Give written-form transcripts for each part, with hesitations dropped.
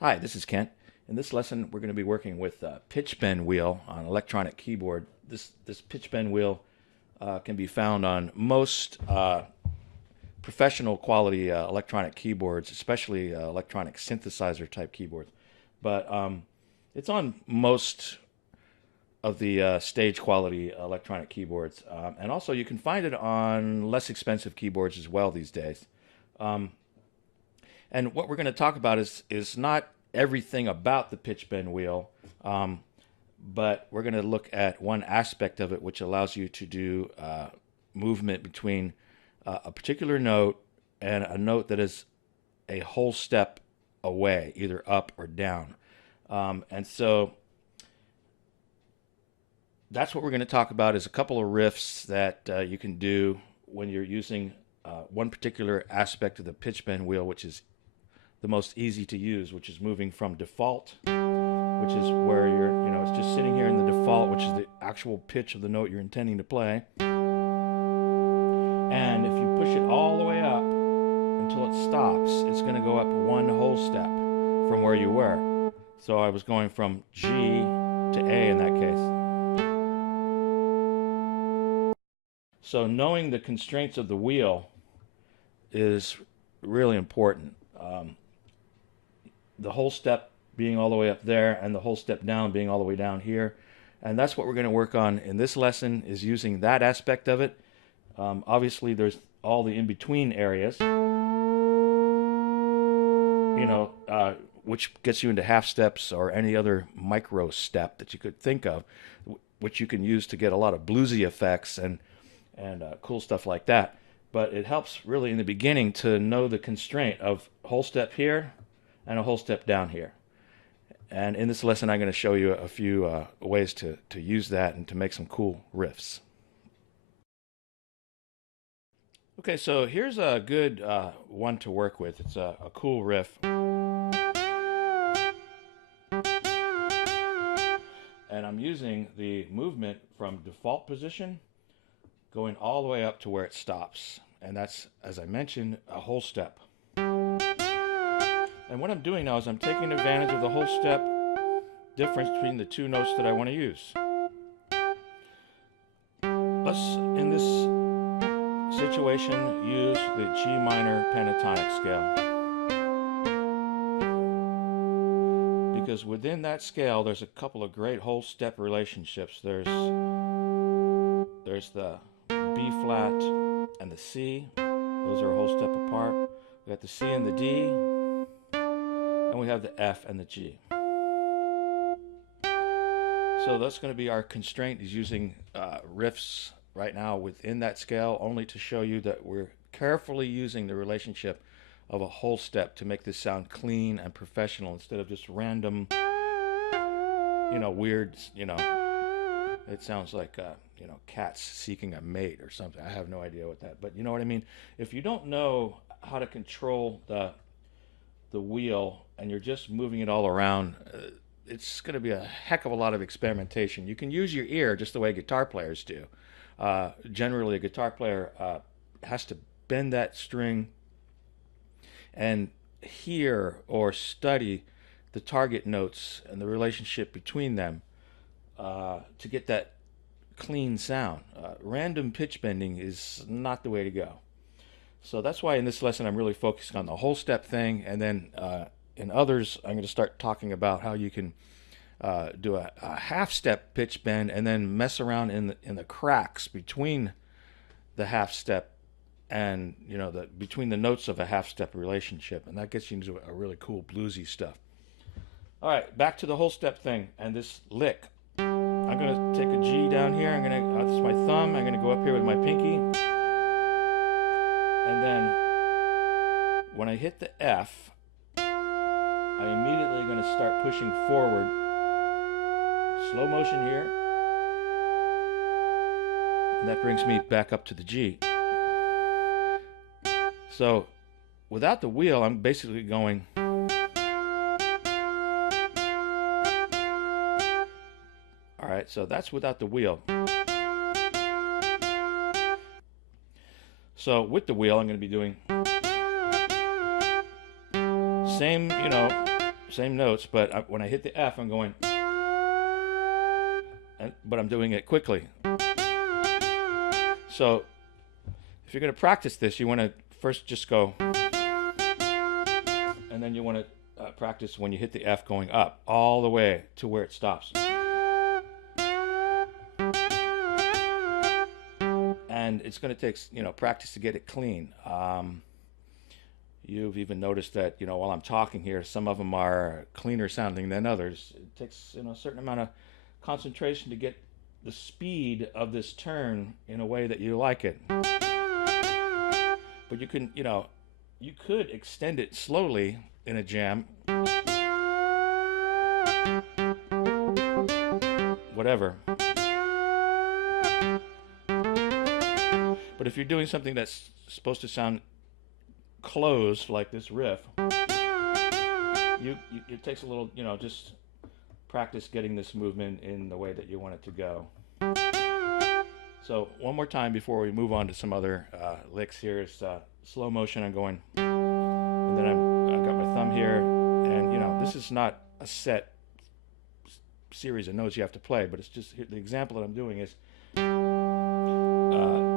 Hi, this is Kent. In this lesson, we're going to be working with pitch bend wheel on electronic keyboard. This pitch bend wheel can be found on most professional quality electronic keyboards, especially electronic synthesizer type keyboards. But it's on most of the stage quality electronic keyboards, and also you can find it on less expensive keyboards as well these days. Um, and what we're going to talk about is not everything about the pitch bend wheel, um, but we're going to look at one aspect of it, which allows you to do movement between a particular note and a note that is a whole step away, either up or down. And so that's what we're going to talk about is a couple of riffs that you can do when you're using one particular aspect of the pitch bend wheel, which is the most easy to use, which is moving from default, which is where it's just sitting here in the default, which is the actual pitch of the note you're intending to play. And if you push it all the way up until it stops, it's going to go up one whole step from where you were. So I was going from G to A in that case. So knowing the constraints of the wheel is really important. The whole step being all the way up there and the whole step down being all the way down here. And that's what we're going to work on in this lesson is using that aspect of it. Obviously, there's all the in-between areas, which gets you into half steps or any other micro step that you could think of, which you can use to get a lot of bluesy effects and cool stuff like that. But it helps really in the beginning to know the constraint of whole step here and a whole step down here. And in this lesson, I'm going to show you a few ways to use that and to make some cool riffs. Okay, so here's a good one to work with. It's a cool riff. And I'm using the movement from default position going all the way up to where it stops. And that's, as I mentioned, a whole step. And what I'm doing now is I'm taking advantage of the whole step difference between the two notes that I want to use. Let's, in this situation, use the G minor pentatonic scale. Because within that scale, there's a couple of great whole step relationships. There's the B flat and the C. Those are a whole step apart. We got the C and the D. And we have the F and the G. So that's going to be our constraint is using riffs right now within that scale only to show you that we're carefully using the relationship of a whole step to make this sound clean and professional instead of just random, weird, it sounds like, cats seeking a mate or something. I have no idea what that, but you know what I mean? If you don't know how to control the wheel and you're just moving it all around, it's going to be a heck of a lot of experimentation. You can use your ear just the way guitar players do. Generally, a guitar player has to bend that string and hear or study the target notes and the relationship between them to get that clean sound. Random pitch bending is not the way to go. So that's why in this lesson I'm really focusing on the whole step thing, and then in others I'm going to start talking about how you can do a half step pitch bend and then mess around in the cracks between the half step and between the notes of a half step relationship, and that gets you into a really cool bluesy stuff. All right, back to the whole step thing and this lick. I'm going to take a G down here. I'm going to this is my thumb. I'm going to go up here with my pinky. And then when I hit the F, I immediately going to start pushing forward. Slow motion here. And that brings me back up to the G. So without the wheel, I'm basically going. All right, so that's without the wheel. So with the wheel, I'm going to be doing same, same notes, but when I hit the F, I'm going, but I'm doing it quickly. So if you're going to practice this, you want to first just go, and then you want to practice when you hit the F going up all the way to where it stops. And it's going to take, practice to get it clean. You've even noticed that, while I'm talking here, some of them are cleaner sounding than others. It takes, a certain amount of concentration to get the speed of this turn in a way that you like it. But you can, you could extend it slowly in a jam. Whatever. But if you're doing something that's supposed to sound closed, like this riff, it takes a little, just practice getting this movement in the way that you want it to go. So one more time before we move on to some other licks here is slow motion. I'm going, and then I've got my thumb here, and this is not a set series of notes you have to play, but it's just the example that I'm doing is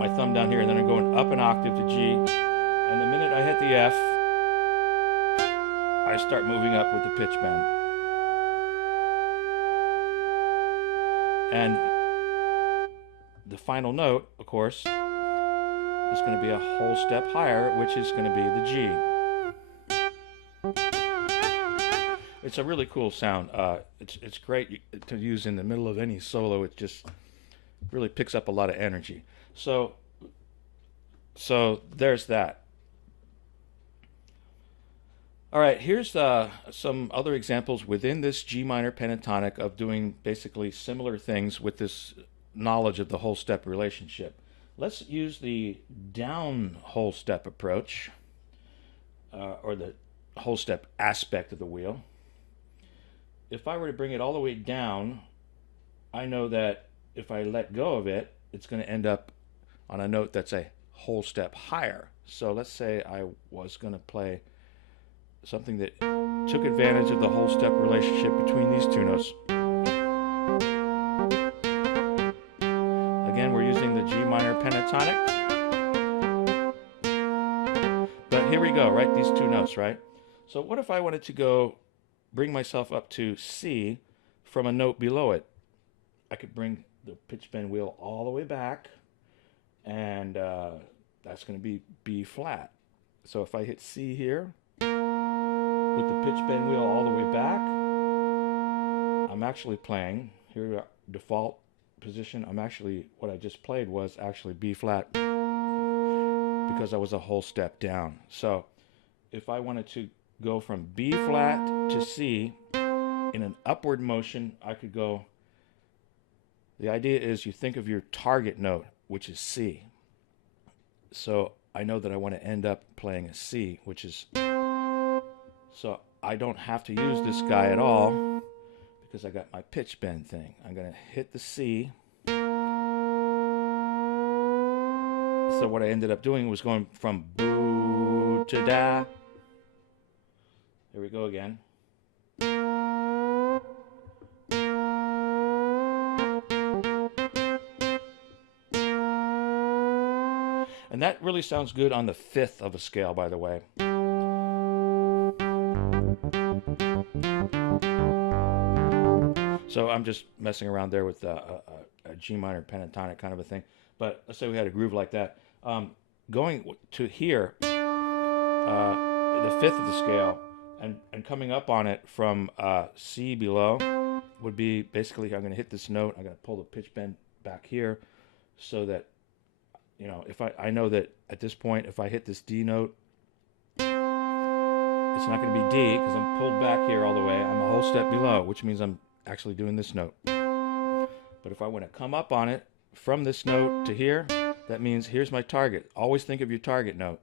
my thumb down here, and then I'm going up an octave to G, and the minute I hit the F, I start moving up with the pitch bend. And the final note, of course, is going to be a whole step higher, which is going to be the G. It's a really cool sound. It's great to use in the middle of any solo. It just really picks up a lot of energy. So there's that. All right, here's some other examples within this G minor pentatonic of doing basically similar things with this knowledge of the whole step relationship. Let's use the down whole step approach, or the whole step aspect of the wheel. If I were to bring it all the way down, I know that if I let go of it, it's going to end up on a note that's a whole step higher. So let's say I was going to play something that took advantage of the whole step relationship between these two notes. Again, we're using the G minor pentatonic. But here we go, right? These two notes, right? So what if I wanted to bring myself up to C from a note below it? I could bring the pitch bend wheel all the way back, and that's going to be B flat. So if I hit C here, with the pitch bend wheel all the way back, I'm actually playing, here default position, what I just played was actually B flat, because I was a whole step down. So if I wanted to go from B flat to C in an upward motion, I could go, the idea is you think of your target note, which is C. So I know that I want to end up playing a C, which is, so I don't have to use this guy at all because I got my pitch bend thing. I'm going to hit the C. So what I ended up doing was going from boo to da. Here we go again. And that really sounds good on the fifth of a scale, by the way. So I'm just messing around there with a G minor pentatonic kind of a thing. But let's say we had a groove like that. Going to here, the fifth of the scale, and coming up on it from C below would be basically, I'm going to hit this note. I'm going to pull the pitch bend back here so that, if I know that at this point, if I hit this D note, it's not going to be D because I'm pulled back here all the way. I'm a whole step below, which means I'm actually doing this note. But if I want to come up on it from this note to here, that means here's my target. Always think of your target note.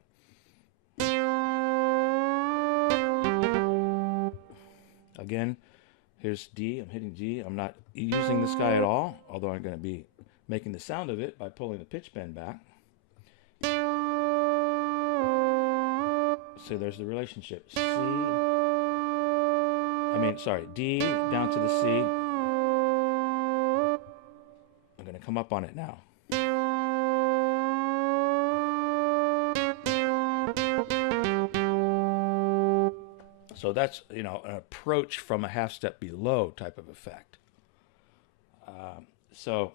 Again, here's D. I'm hitting D. I'm not using this guy at all, although I'm going to be making the sound of it by pulling the pitch bend back. So there's the relationship. C, sorry, D down to the C. I'm going to come up on it now. So that's, an approach from a half step below type of effect. So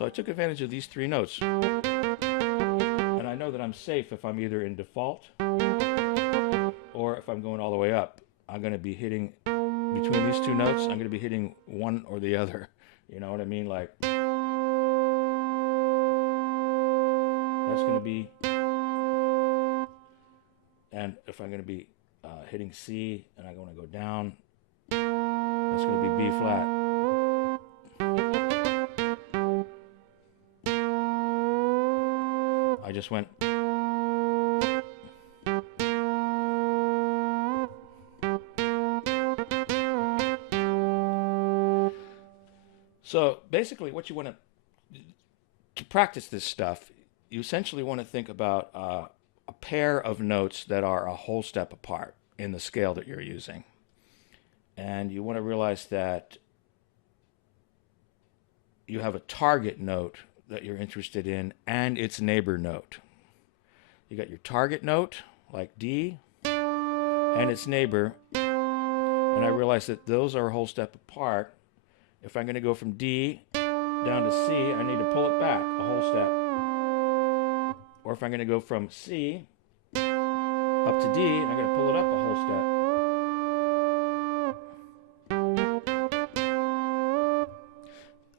I took advantage of these three notes. And I know that I'm safe if I'm either in default or if I'm going all the way up. I'm going to be hitting, between these two notes, I'm going to be hitting one or the other. You know what I mean? Like, that's going to be, and if I'm going to be hitting C and I'm going to go down, that's going to be B flat. I just went. So basically what you want to practice this stuff, you essentially want to think about a pair of notes that are a whole step apart in the scale that you're using. And you want to realize that you have a target note that you're interested in and its neighbor note. You got your target note, like D, and its neighbor. And I realize that those are a whole step apart. If I'm going to go from D down to C, I need to pull it back a whole step. Or if I'm going to go from C up to D, I'm going to pull it up a whole step.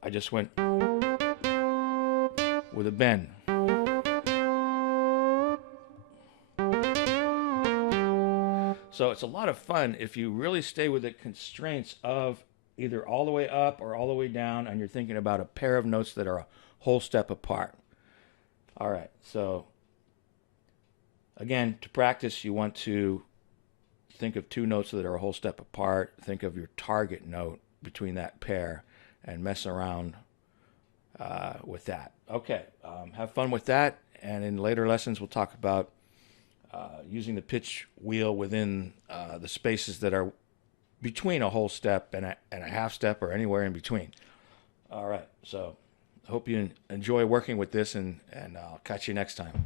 I just went with a bend. So it's a lot of fun if you really stay with the constraints of either all the way up or all the way down, and you're thinking about a pair of notes that are a whole step apart. All right, so again, to practice, you want to think of two notes that are a whole step apart. Think of your target note between that pair and mess around with that. Okay, have fun with that, and in later lessons, we'll talk about using the pitch wheel within the spaces that are between a whole step and a half step or anywhere in between. All right, so I hope you enjoy working with this, and I'll catch you next time.